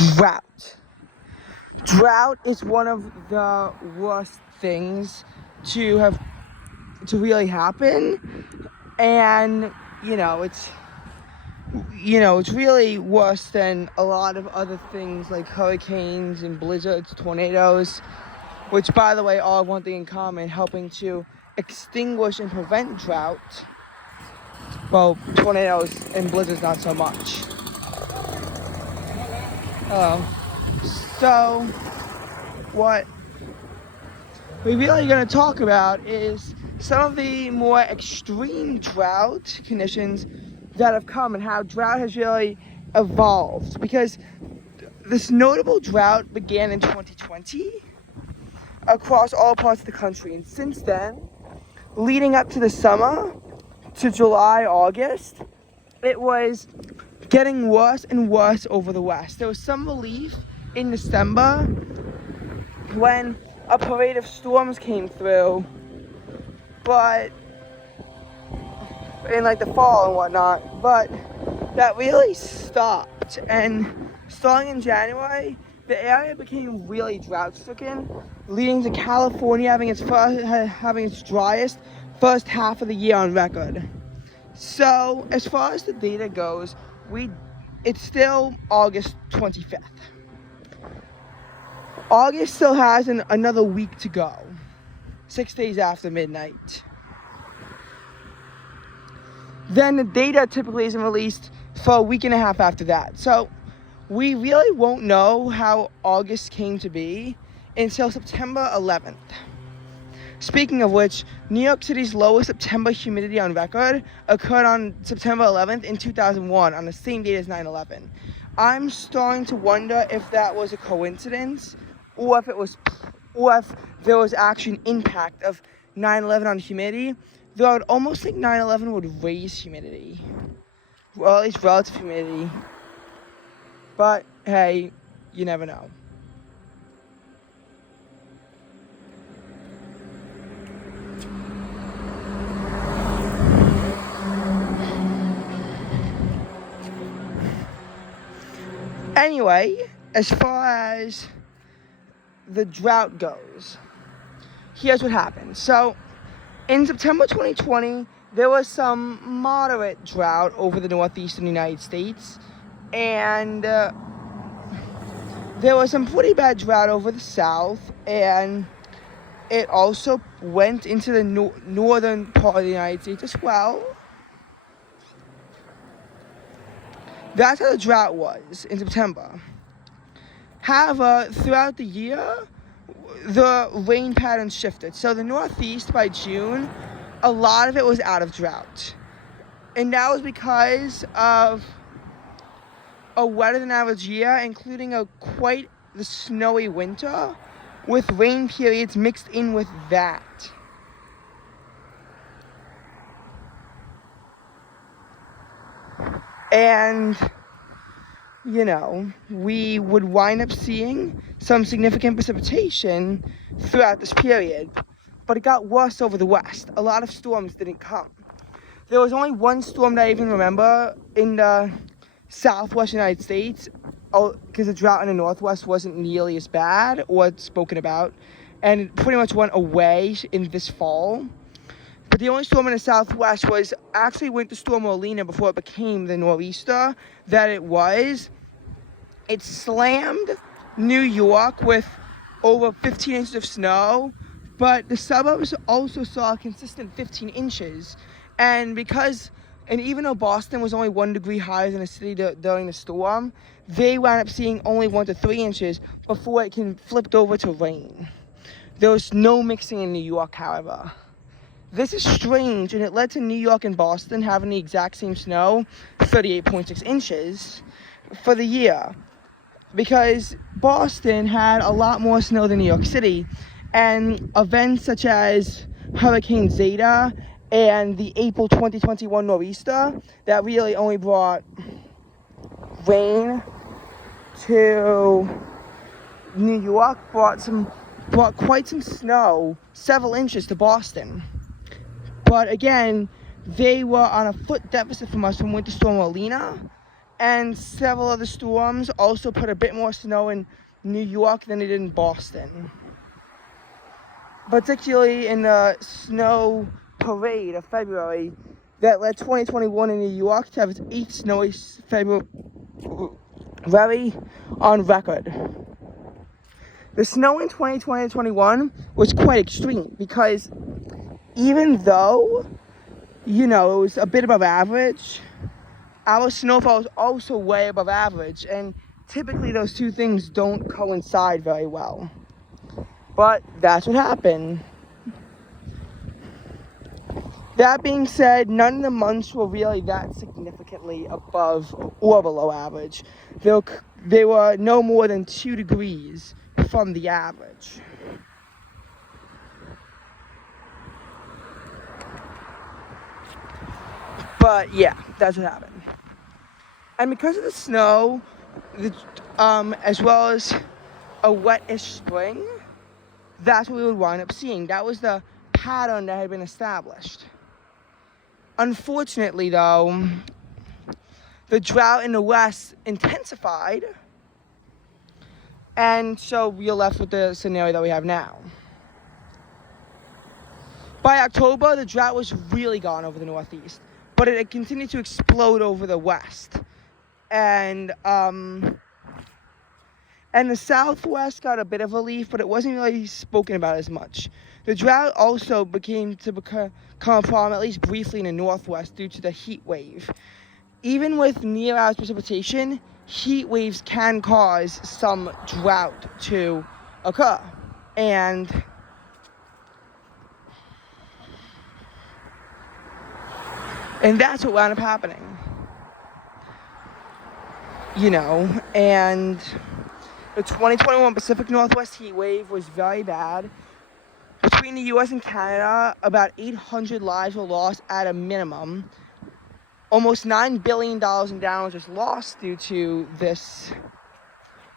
Drought. Drought is one of the worst things to really happen, and it's really worse than a lot of other things like hurricanes and blizzards, tornadoes, which, by the way, all have one thing in common: helping to extinguish and prevent drought. Well, tornadoes and blizzards not so much. So what we're really going to talk about is some of the more extreme drought conditions that have come and how drought has really evolved, because this notable drought began in 2020 across all parts of the country, and since then, leading up to the summer, to July, August, it was getting worse and worse over the West. There was some relief in December when a parade of storms came through, but in the fall and whatnot, but that really stopped. And starting in January, the area became really drought-stricken, leading to California having its driest first half of the year on record. So as far as the data goes, it's still August 25th. August still has another week to go, 6 days after midnight. Then the data typically isn't released for a week and a half after that. So we really won't know how August came to be until September 11th. Speaking of which, New York City's lowest September humidity on record occurred on September 11th in 2001, on the same date as 9/11. I'm starting to wonder if that was a coincidence, or if there was actually an impact of 9/11 on humidity. Though I would almost think 9/11 would raise humidity, well, at least relative humidity. But hey, you never know. Anyway, as far as the drought goes, here's what happened. So, in September 2020, there was some moderate drought over the northeastern United States, and there was some pretty bad drought over the south, and it also went into the northern part of the United States as well. That's how the drought was in September. However, throughout the year, the rain patterns shifted. So the Northeast, by June, a lot of it was out of drought. And that was because of a wetter than average year, including quite the snowy winter, with rain periods mixed in with that. And, we would wind up seeing some significant precipitation throughout this period. But it got worse over the West. A lot of storms didn't come. There was only one storm that I even remember in the southwest United States, because the drought in the Northwest wasn't nearly as bad or spoken about, and it pretty much went away in this fall. But the only storm in the Southwest was actually Winter Storm Orlina before it became the nor'easter that it was. It slammed New York with over 15 inches of snow, but the suburbs also saw a consistent 15 inches. And even though Boston was only 1 degree higher than the city during the storm, they wound up seeing only 1 to 3 inches before it flipped over to rain. There was no mixing in New York, however. This is strange, and it led to New York and Boston having the exact same snow, 38.6 inches, for the year. Because Boston had a lot more snow than New York City, and events such as Hurricane Zeta and the April 2021 nor'easter that really only brought rain to New York brought quite some snow, several inches, to Boston. But again, they were on a foot deficit from us from Winter Storm Orlina, And several other storms also put a bit more snow in New York than they did in Boston. Particularly in the snow parade of February that led 2021 in New York to have its 8th snowiest February on record. The snow in 2020 and 21 was quite extreme because even though, it was a bit above average, our snowfall was also way above average, and typically those two things don't coincide very well. But that's what happened. That being said, none of the months were really that significantly above or below average. They were no more than 2 degrees from the average. But yeah, that's what happened. And because of the snow, as well as a wet-ish spring, that's what we would wind up seeing. That was the pattern that had been established. Unfortunately, though, the drought in the West intensified, and so we're left with the scenario that we have now. By October, the drought was really gone over the Northeast, but it had continued to explode over the West. And the Southwest got a bit of relief, but it wasn't really spoken about as much. The drought also become a problem, at least briefly, in the Northwest due to the heat wave. Even with near-average precipitation, heat waves can cause some drought to occur. And that's what wound up happening. And the 2021 Pacific Northwest heat wave was very bad. Between the U.S. and Canada, about 800 lives were lost at a minimum. Almost $9 billion in damage was lost due to this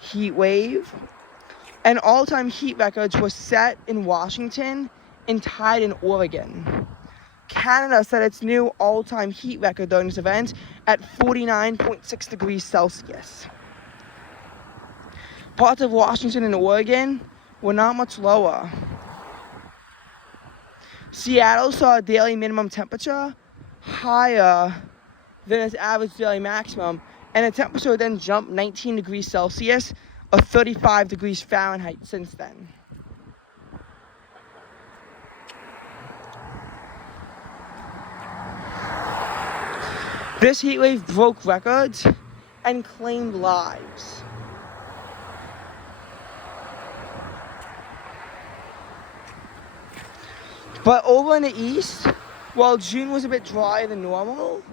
heat wave. And all-time heat records were set in Washington and tied in Oregon. Canada set its new all-time heat record during this event at 49.6 degrees Celsius. Parts of Washington and Oregon were not much lower. Seattle saw a daily minimum temperature higher than its average daily maximum, and the temperature then jumped 19 degrees Celsius or 35 degrees Fahrenheit since then. This heat wave broke records and claimed lives. But over in the east, while June was a bit drier than normal,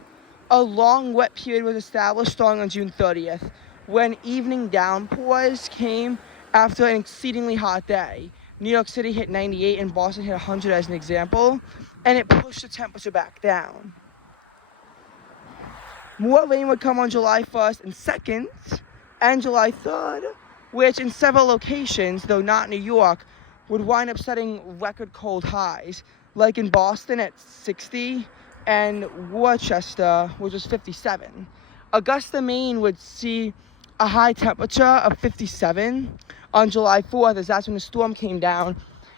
a long wet period was established starting on June 30th, when evening downpours came after an exceedingly hot day. New York City hit 98 and Boston hit 100 as an example, and it pushed the temperature back down. More rain would come on July 1st and 2nd and July 3rd, which in several locations, though not New York, would wind up setting record cold highs, like in Boston at 60 and Worcester, which was 57. Augusta, Maine would see a high temperature of 57 on July 4th, as that's when the storm came down,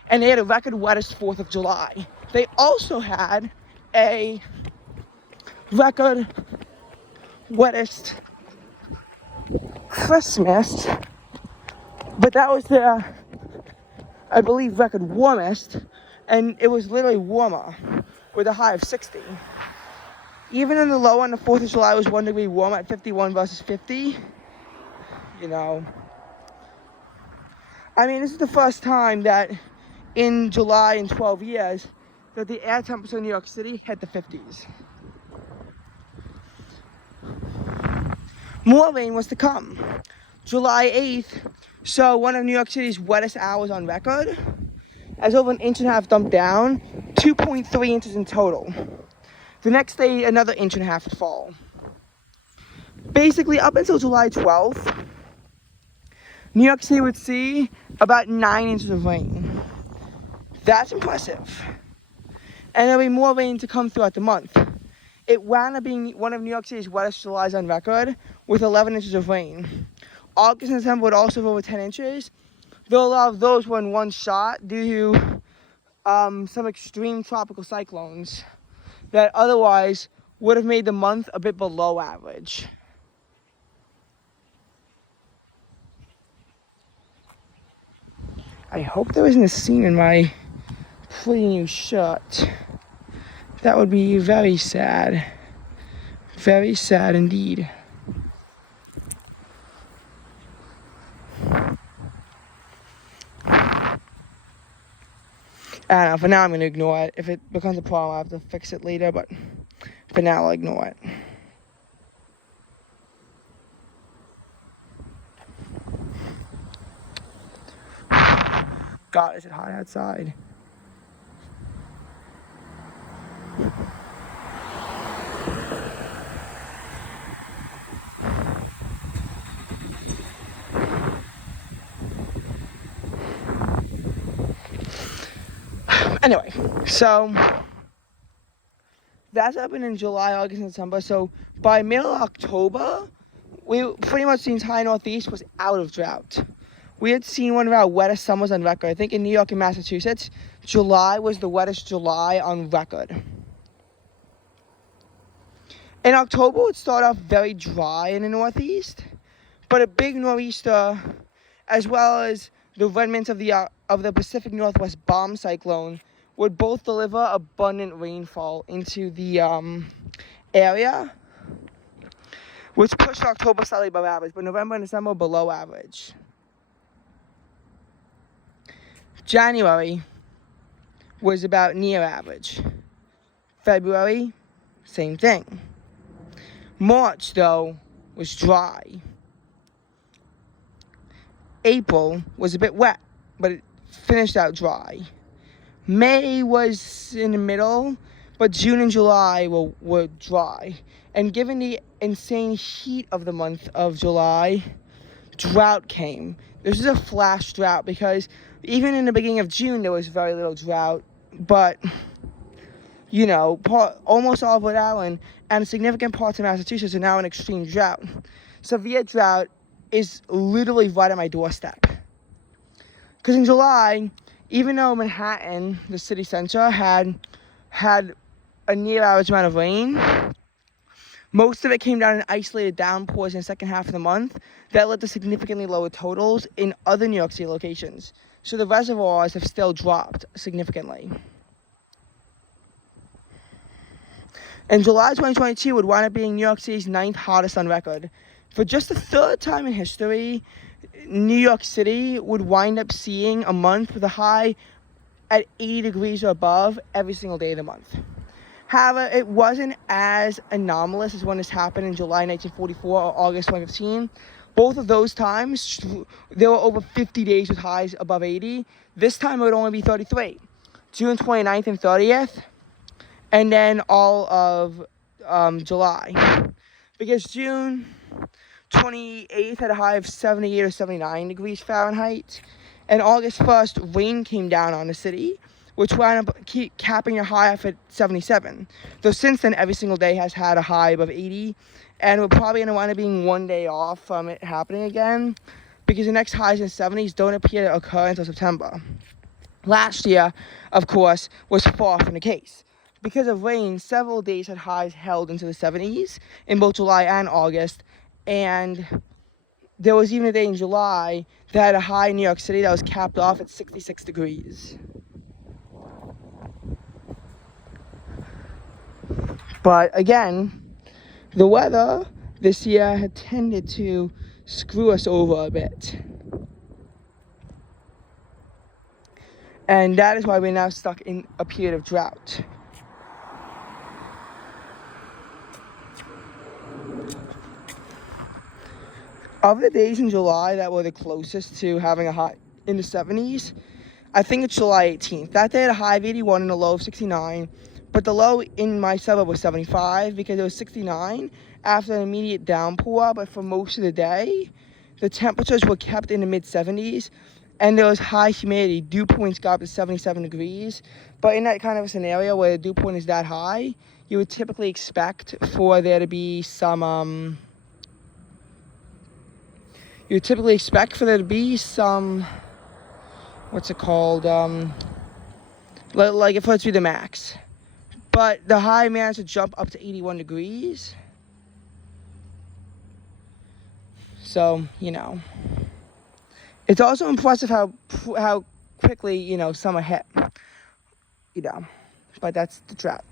and they had a record wettest 4th of July. They also had a record wettest Christmas, but that was the, I believe, record warmest, and it was literally warmer with a high of 60. Even in the low end, the 4th of July was 1 degree warmer at 51 versus 50. I mean, this is the first time that in July in 12 years that the air temperature in New York City hit the 50s. More rain was to come. July 8th saw one of New York City's wettest hours on record, as over 1.5 inches dumped down, 2.3 inches in total. The next day, another 1.5 inches would fall. Basically, up until July 12th, New York City would see about 9 inches of rain. That's impressive. And there'll be more rain to come throughout the month. It wound up being one of New York City's wettest Julys on record, with 11 inches of rain. August and September would also have over 10 inches, though a lot of those were in one shot due to some extreme tropical cyclones that otherwise would have made the month a bit below average. I hope there isn't a seam in my pretty new shirt. That would be very sad. Very sad indeed. I don't know, for now I'm going to ignore it. If it becomes a problem, I'll have to fix it later, but for now I'll ignore it. God, is it hot outside? Anyway, so that's happened in July, August, and September. So by middle of October, we pretty much the entire Northeast was out of drought. We had seen one of our wettest summers on record. I think in New York and Massachusetts, July was the wettest July on record. In October, it started off very dry in the Northeast, but a big nor'easter, as well as the remnants of the Pacific Northwest bomb cyclone, would both deliver abundant rainfall into the area, which pushed October slightly above average, but November and December below average. January was about near average. February, same thing. March, though, was dry. April was a bit wet, but it finished out dry. May was in the middle, but June and July were dry. And given the insane heat of the month of July, drought came. This is a flash drought because even in the beginning of June, there was very little drought. But, you know, almost all of Rhode Island and significant parts of Massachusetts are now in extreme drought. Severe drought is literally right at my doorstep. Because in July, even though Manhattan, the city center, had a near average amount of rain, most of it came down in isolated downpours in the second half of the month that led to significantly lower totals in other New York City locations. So the reservoirs have still dropped significantly. And July 2022 would wind up being New York City's 9th hottest on record. For just the third time in history, New York City would wind up seeing a month with a high at 80 degrees or above every single day of the month. However, it wasn't as anomalous as when this happened in July 1944 or August 2015. Both of those times, there were over 50 days with highs above 80. This time, it would only be 33. June 29th and 30th, and then all of July. Because June 28th had a high of 78 or 79 degrees Fahrenheit, and August 1st, rain came down on the city, which wound up capping a high off at 77. Though since then, every single day has had a high above 80, and we're probably going to wind up being one day off from it happening again, because the next highs in the 70s don't appear to occur until September. Last year, of course, was far from the case. Because of rain, several days had highs held into the 70s in both July and August, and there was even a day in July that had a high in New York City that was capped off at 66 degrees. But again, the weather this year had tended to screw us over a bit. And that is why we're now stuck in a period of drought. Of the days in July that were the closest to having a high in the 70s, I think it's July 18th. That day had a high of 81 and a low of 69. But the low in my suburb was 75 because it was 69 after an immediate downpour. But for most of the day, the temperatures were kept in the mid-70s, and there was high humidity. Dew points got up to 77 degrees. But in that kind of a scenario where the dew point is that high, you would typically expect for there to be some, what's it called, like for it to be the max. But the high managed to jump up to 81 degrees. So, you know. It's also impressive how quickly, you know, summer hit. You know. But that's the drought.